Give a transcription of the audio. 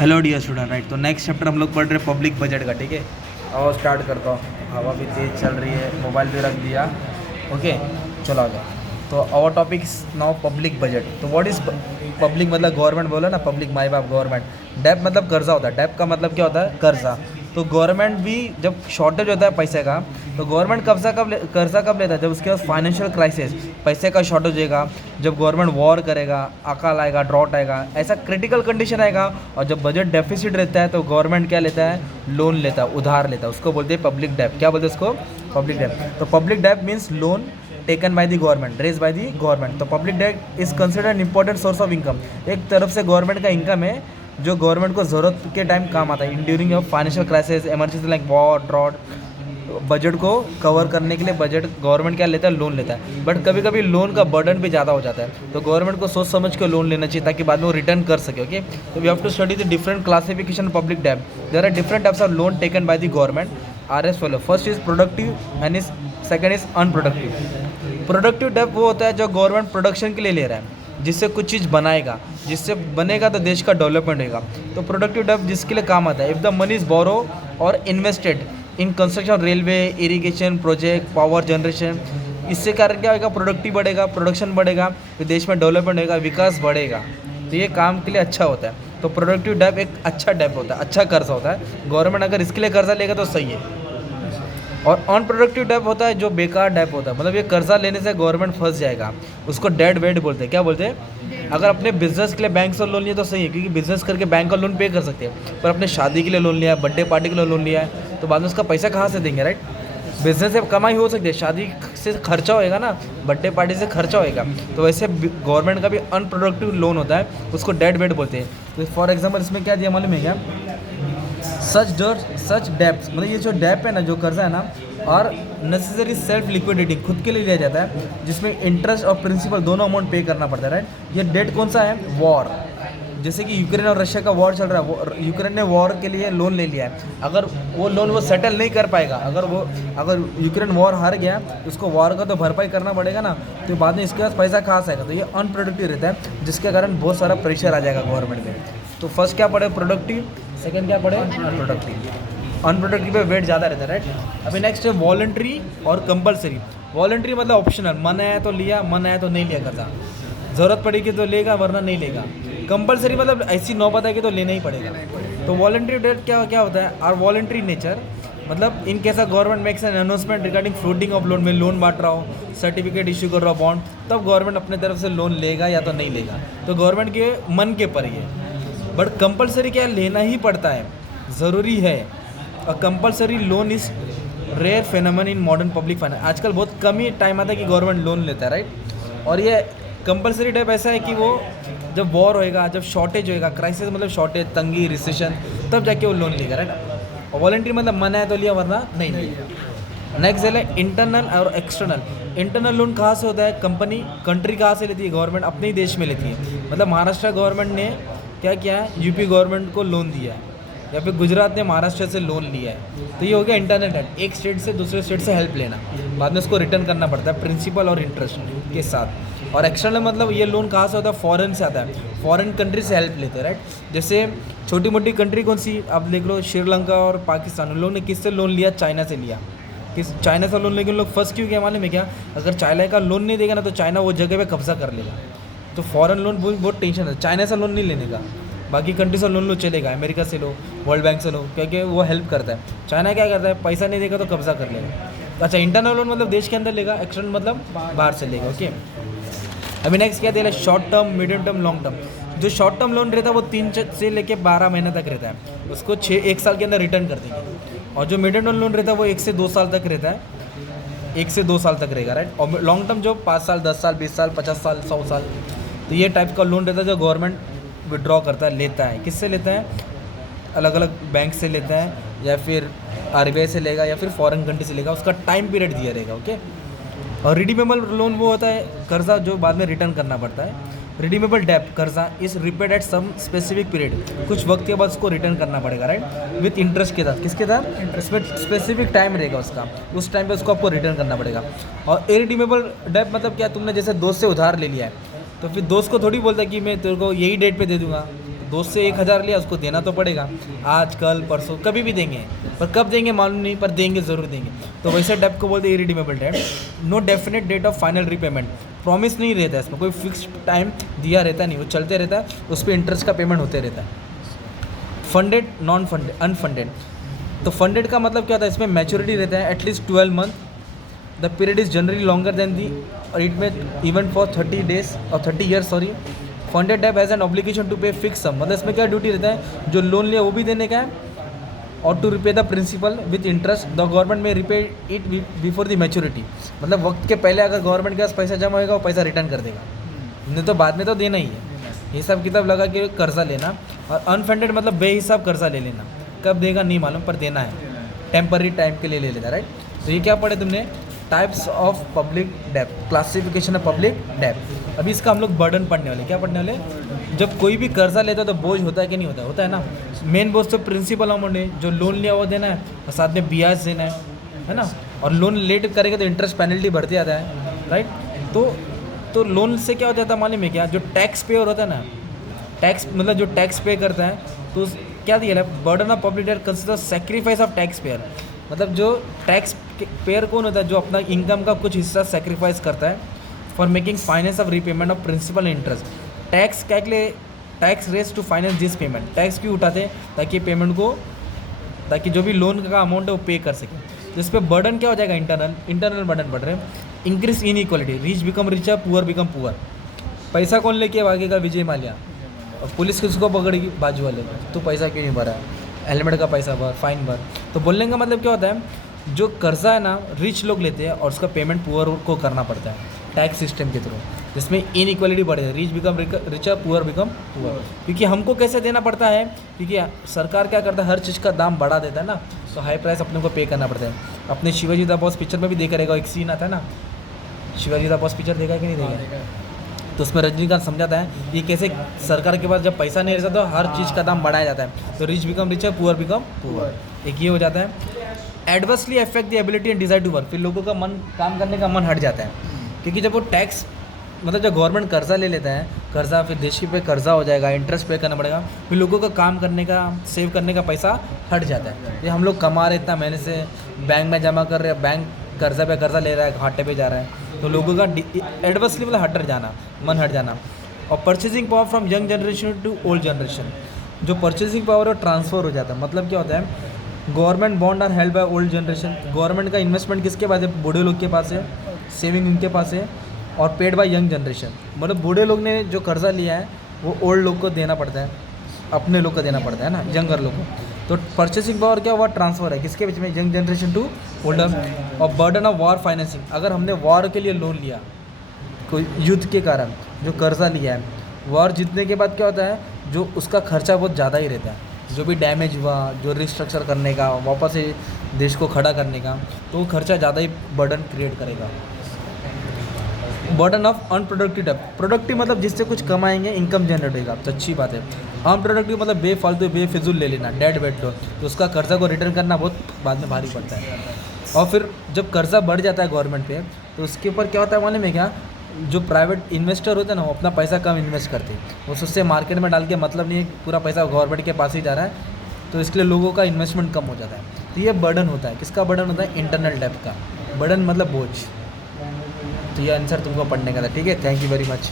Hello dear student, right. तो next chapter हम लोग पढ़ रहे पब्लिक बजट का, ठीक है। और स्टार्ट करता हूँ। हवा भी तेज़ चल रही है, मोबाइल भी रख दिया। ओके, चलो आ जाओ। तो our topic is now public budget. तो व्हाट इज़ पब्लिक? मतलब गवर्नमेंट बोला ना, पब्लिक माई बाप गवर्नमेंट। डेप मतलब कर्जा होता है। डेप का मतलब क्या होता है? कर्जा। तो गवर्नमेंट भी जब शॉर्टेज होता है पैसे का, तो गवर्नमेंट कर्जा कब लेता है? जब उसके पास फाइनेंशियल क्राइसिस, पैसे का शॉर्टेज होगा, जब गवर्नमेंट वॉर करेगा, अकाल आएगा, ड्रॉट आएगा, ऐसा क्रिटिकल कंडीशन आएगा। और जब बजट डेफिसिट रहता है तो गवर्नमेंट क्या लेता है? लोन लेता है, उधार लेता है। उसको बोलते हैं पब्लिक डेप। क्या बोलते हैं उसको? Public debt. तो public debt means loan taken by the government, raise by the government. तो public debt is considered an important source of income. एक तरफ से गवर्नमेंट का इनकम है जो गवर्नमेंट को ज़रूरत के टाइम काम आता है, during of financial crisis, emergency like war, drought. Budget को कवर करने के लिए बजट गवर्नमेंट क्या लेता है? लोन लेता है। बट कभी कभी लोन का बर्डन भी ज़्यादा हो जाता है, तो गवर्नमेंट को सोच समझ के लोन लेना चाहिए ताकि बाद में वो रिटर्न कर सके। ओके, तो we have to study the different classification public debt. There are different types of loan taken by the government are as follow. First is productive and is second is unproductive. Productive debt वो होता है जो government production के लिए ले रहा है, जिससे कुछ चीज़ बनाएगा, जिससे बनेगा तो देश का डेवलपमेंट होगा। तो प्रोडक्टिव डेट जिसके लिए काम आता है, इफ़ द मनी इज बोरो और invested in construction, railway, irrigation project, power generation. इससे कारण क्या होगा? प्रोडक्टिव बढ़ेगा, प्रोडक्शन बढ़ेगा, तो देश में डेवलपमेंट होगा, विकास बढ़ेगा। तो ये काम के लिए अच्छा होता है। तो प्रोडक्टिव डेप एक अच्छा डेप होता है, अच्छा कर्जा होता है। गवर्नमेंट अगर इसके लिए कर्जा लेगा तो सही है। और अनप्रोडक्टिव डेप होता है जो बेकार डेप होता है, मतलब ये कर्जा लेने से गवर्नमेंट फंस जाएगा। उसको डेड वेट बोलते हैं। क्या बोलते हैं? अगर अपने बिजनेस के लिए बैंक से लोन लिया तो सही है, क्योंकि बिजनेस करके बैंक का लोन पे कर सकते हैं। पर अपने शादी के लिए लोन लिया है, बर्थडे पार्टी के लिए लोन लिया है, तो बाद में उसका पैसा कहाँ से देंगे? राइट। बिजनेस से कमाई हो सकती है, शादी से खर्चा होएगा ना, बर्थडे पार्टी से खर्चा होएगा। तो वैसे गवर्नमेंट का भी अनप्रोडक्टिव लोन होता है, उसको डेड वेट बोलते हैं। तो फॉर एग्जाम्पल इसमें क्या दिया मालूम है क्या? सच डेप्स, मतलब ये जो डेप है ना, जो कर्जा है ना, और नेसेसरी सेल्फ लिक्विडिटी, खुद के लिए लिया जाता है, जिसमें इंटरेस्ट और प्रिंसिपल दोनों अमाउंट पे करना पड़ता है। राइट। ये डेट कौन सा है? वॉर। जैसे कि यूक्रेन और रशिया का वॉर चल रहा है, यूक्रेन ने वॉर के लिए लोन ले लिया है। अगर वो लोन वो सेटल नहीं कर पाएगा, अगर यूक्रेन वॉर हार गया, उसको वॉर का तो भरपाई करना पड़ेगा ना, तो बाद में इसके पास पैसा कहाँ से आएगा? तो ये अनप्रोडक्टिव रहता है, जिसके कारण बहुत सारा प्रेशर आ जाएगा गवर्नमेंट में। तो फर्स्ट क्या पढ़े? प्रोडक्टिव। सेकंड क्या पढ़े? अनप्रोडक्टिव। अनप्रोडक्टिव पे वेट ज़्यादा रहता है। राइट। अभी नेक्स्ट है वॉलंटरी और कंपलसरी। वॉलंटरी मतलब ऑप्शनल, मन आया तो लिया, मन आया तो नहीं लिया कर्जा, ज़रूरत पड़ेगी तो लेगा वरना नहीं लेगा। कंपलसरी मतलब ऐसी नौबत आएगी तो लेना ही पड़ेगा। तो वॉलंटरी डेट क्या होता है? और वॉलंटरी नेचर मतलब in case government makes an announcement regarding floating of loan, में लोन बांट रहा हो, सर्टिफिकेट इशू कर रहा हो, बॉन्ड, तब गवर्नमेंट अपने तरफ से लोन लेगा या तो नहीं लेगा। तो गवर्नमेंट के मन के पर ही है। बट कंपलसरी क्या? लेना ही पड़ता है, ज़रूरी है। और compulsory loan is rare phenomenon in modern public finance. आजकल बहुत कम ही टाइम आता है कि गवर्नमेंट लोन लेता है। राइट। और ये कंपलसरी टाइप ऐसा है कि वो जब वॉर होएगा, जब शॉर्टेज होएगा, क्राइसिस मतलब शॉर्टेज, तंगी, रिसेशन, तब जाके वो लोन लेगा। राइट। और वॉलंटरी मतलब मन है तो लिया वरना नहीं लिया। नेक्स्ट है इंटरनल और एक्सटर्नल। इंटरनल लोन कहाँ से होता है? कंट्री कहाँ से लेती है? गवर्नमेंट अपने ही देश में लेती है। मतलब महाराष्ट्र गवर्नमेंट ने क्या किया है? यूपी गवर्नमेंट को लोन दिया है, या फिर गुजरात ने महाराष्ट्र से लोन लिया है। तो ये हो गया इंटरनल डेट, एक स्टेट से दूसरे स्टेट से हेल्प लेना, बाद में उसको रिटर्न करना पड़ता है प्रिंसिपल और इंटरेस्ट के साथ। और एक्सटर्नल मतलब ये लोन कहाँ से होता है? फॉरेन से आता है, फॉरेन कंट्री से हेल्प लेते हैं। राइट। जैसे छोटी मोटी कंट्री कौन सी आप देख लो, श्रीलंका और पाकिस्तान, उन लोगों ने किससे लोन लिया? चाइना से लिया। चाइना से लोन लेके उन लोग फर्स्ट क्यों गया मालूम है क्या? अगर चाइना का लोन नहीं देगा ना तो चाइना वो जगह पे कब्जा कर लेगा। तो फॉरेन लोन बहुत टेंशन है, चाइना से लोन नहीं लेने का, बाकी कंट्री से लोन लो चलेगा, अमेरिका से लो, वर्ल्ड बैंक से लो, क्योंकि वो हेल्प करता है। चाइना क्या करता है? पैसा नहीं देगा तो कब्जा कर लेगा। अच्छा, इंटरनल लोन मतलब देश के अंदर लेगा, एक्सटर्नल मतलब बाहर से लेगा। ओके, अभी नेक्स्ट क्या दे रहा है? Short term, medium term, long term. जो शॉर्ट टर्म लोन रहता है वो 3 से लेके 12 महीने तक रहता है, उसको 1 साल के अंदर रिटर्न कर देंगे। और जो मीडियम टर्म लोन रहता है वो 1 से 2 साल तक रहता है, 1 से 2 साल तक रहेगा। राइट। और लॉन्ग टर्म जो 5 साल, 10 साल, 20 साल, 50 साल, 100 साल, तो ये टाइप का लोन रहता है जो गवर्नमेंट विड्रॉ करता है, लेता है। किससे लेता है? अलग अलग बैंक से लेता है, या फिर आरबीआई से लेगा, या फिर फॉरेन कंट्री से लेगा। उसका टाइम पीरियड दिया रहेगा। ओके। और रिडीमेबल लोन वो होता है कर्जा जो बाद में रिटर्न करना पड़ता है। रिडीमेबल डेप कर्जा is repaid at some specific period, कुछ वक्त के बाद उसको रिटर्न करना पड़ेगा। राइट। विथ इंटरेस्ट के साथ। किसके साथ? इसमें स्पेसिफिक टाइम रहेगा उसका, उस टाइम पे उसको आपको रिटर्न करना पड़ेगा। और इरिडीमेबल डेप मतलब क्या? तुमने जैसे दोस्त से उधार ले लिया है, तो फिर दोस्त को थोड़ी बोलता कि मैं तेरे को यही डेट पे दे दूंगा, दोस्त से 1,000 लिया, उसको देना तो पड़ेगा, आज कल परसों कभी भी देंगे, पर कब देंगे मालूम नहीं, पर देंगे ज़रूर देंगे। तो वैसे डेब्ट को बोलते हैं इरिडीमेबल डेब्ट। No definite date of final repayment, promise नहीं रहता है इसमें, कोई फिक्स्ड टाइम दिया रहता नहीं, वो चलते रहता है, उस पर इंटरेस्ट का पेमेंट होते रहता है। Funded, non funded, unfunded. तो फंडेड का मतलब क्या होता है, इसमें मैच्योरिटी रहता है at least 12 month, the period is generally longer than the, और it may even for 30 days और 30 ईयर्स सॉरी। फंडेड डेब्ट has an obligation to pay fix sum, मतलब इसमें क्या ड्यूटी रहता है, जो लोन लिया वो भी देने का है, और to repay the principal with interest, the government may repay it before the maturity, मतलब वक्त के पहले अगर गवर्नमेंट के पास पैसा जमा होगा वो पैसा रिटर्न कर देगा, नहीं तो बाद में तो देना ही है। हिसाब किताब लगा के कर्जा लेना। और अनफंडेड मतलब बेहिसाब कर्जा ले लेना, कब देगा नहीं मालूम, पर देना है, टेम्पररी टाइम के लिए ले लेता, राइट। तो ये क्या पढ़े तुमने, टाइप्स ऑफ पब्लिक डेब्ट, क्लासिफिकेशन ऑफ पब्लिक डेब्ट। अभी इसका हम लोग बर्डन पढ़ने वाले, क्या पढ़ने वाले, जब कोई भी कर्जा लेता है तो बोझ होता है कि नहीं होता, होता है ना। मेन बोझ तो प्रिंसिपल अमाउंट है, जो लोन लिया वो देना है, और साथ में ब्याज देना है ना। और लोन लेट करेगा तो इंटरेस्ट पेनल्टी बढ़ती आता है, राइट। तो लोन से क्या हो जाता है मालूम है क्या, जो टैक्स पेयर होता है ना, टैक्स मतलब जो टैक्स पे करता है, तो क्या दिया है, बर्डन ऑफ पब्लिक डेब्ट consist of sacrifice of tax payer, मतलब जो टैक्स पेयर कौन होता है, जो अपना इनकम का कुछ हिस्सा सेक्रीफाइस करता है for making finance of repayment of principal interest. Tax क्या के लिए, tax raise to finance this payment, tax क्यों उठाते हैं, ताकि पेमेंट को, ताकि जो भी लोन का अमाउंट है वो पे कर सके। तो इस पर बर्डन क्या हो जाएगा, इंटरनल बर्डन बढ़ रहे हैं। Increase in equality, rich become richer, poor become poor. पैसा कौन लेके भागेगा, विजय माल्या, और पुलिस किसको पकड़ेगी, बाजू वाले को, तो पैसा क्यों नहीं भरा, हेलमेट का पैसा भर, फाइन भर। तो बोलने का मतलब क्या होता है, जो कर्जा है ना रिच लोग लेते हैं और उसका पेमेंट पुअर को करना पड़ता है टैक्स सिस्टम के थ्रू, जिसमें इनइक्वालिटी बढ़े, rich become richer, poor become poor. क्योंकि हमको कैसे देना पड़ता है, क्योंकि सरकार क्या करता है, हर चीज़ का दाम बढ़ा देता है ना, तो हाई प्राइस अपने को पे करना पड़ता है। अपने शिवाजी द बॉस पिक्चर में भी देखा रहेगा, एक सीन आता है ना, शिवाजी द बॉस पिक्चर देखा है कि नहीं देखा, तो उसमें रजनीकांत समझाता है ये कैसे सरकार के पास जब पैसा नहीं रहता तो हर चीज़ का दाम बढ़ाया जाता है, तो rich become richer, poor become poor, एक ये हो जाता है। Adversely affect the ability and desire to work, फिर लोगों का मन, काम करने का मन हट जाता है, क्योंकि जब वो टैक्स मतलब जब गवर्नमेंट कर्जा ले लेता है, कर्जा फिर देश पे कर्जा हो जाएगा, इंटरेस्ट पे करना पड़ेगा, फिर लोगों का काम करने का, सेव करने का पैसा हट जाता है। ये हम लोग कमा रहे इतना महीने से, बैंक में जमा कर रहे हैं, बैंक कर्जा पे कर्जा ले रहा है, घाटे पे जा रहा है, तो लोगों का एडवर्सली मतलब हट जाना, मन हट जाना। और purchasing power from young generation to old generation, जो परचेजिंग पावर है ट्रांसफ़र हो जाता है। मतलब क्या होता है, government bond are held by old generation, government का इन्वेस्टमेंट किसके पास है, बूढ़े लोग के पास है, सेविंग उनके पास है, और पेड बाय यंग जनरेशन, मतलब बूढ़े लोग ने जो कर्जा लिया है वो ओल्ड लोग को देना पड़ता है, अपने लोग को देना पड़ता है ना, यंगर लोग को। तो परचेसिंग पावर क्या हुआ, ट्रांसफ़र है किसके बीच में, यंग जनरेशन टू ओल्डर। और बर्डन ऑफ वॉर फाइनेंसिंग, अगर हमने वॉर के लिए लोन लिया, कोई युद्ध के कारण जो कर्जा लिया है, वॉर जीतने के बाद क्या होता है, जो उसका खर्चा बहुत ज़्यादा ही रहता है, जो भी डैमेज हुआ, जो रिस्ट्रक्चर करने का, वापस से देश को खड़ा करने का, तो वो खर्चा ज़्यादा ही बर्डन क्रिएट करेगा। बर्डन ऑफ अनप्रोडक्टिव डेब्ट, प्रोडक्टिव मतलब जिससे कुछ कमाएंगे, इनकम जनरेट होगा, तो अच्छी बात है। अनप्रोडक्टिव मतलब बेफालतू बेफिजूल ले लेना, डेड वेट लो, तो उसका कर्जा को रिटर्न करना बहुत बाद में भारी पड़ता है। और फिर जब कर्जा बढ़ जाता है गवर्नमेंट पे, तो उसके ऊपर क्या होता है मालूम है क्या, जो प्राइवेट इन्वेस्टर होते हैं ना, वो अपना पैसा कम इन्वेस्ट करते हैं, वो उससे मार्केट में डाल के मतलब नहीं है, पूरा पैसा गवर्नमेंट के पास ही जा रहा है, तो इसके लिए लोगों का इन्वेस्टमेंट कम हो जाता है। तो ये बर्डन होता है, किसका बर्डन होता है, इंटरनल डेब्ट का। बर्डन मतलब बोझ। तो ये आंसर तुमको पढ़ने का था, ठीक है। Thank you very much.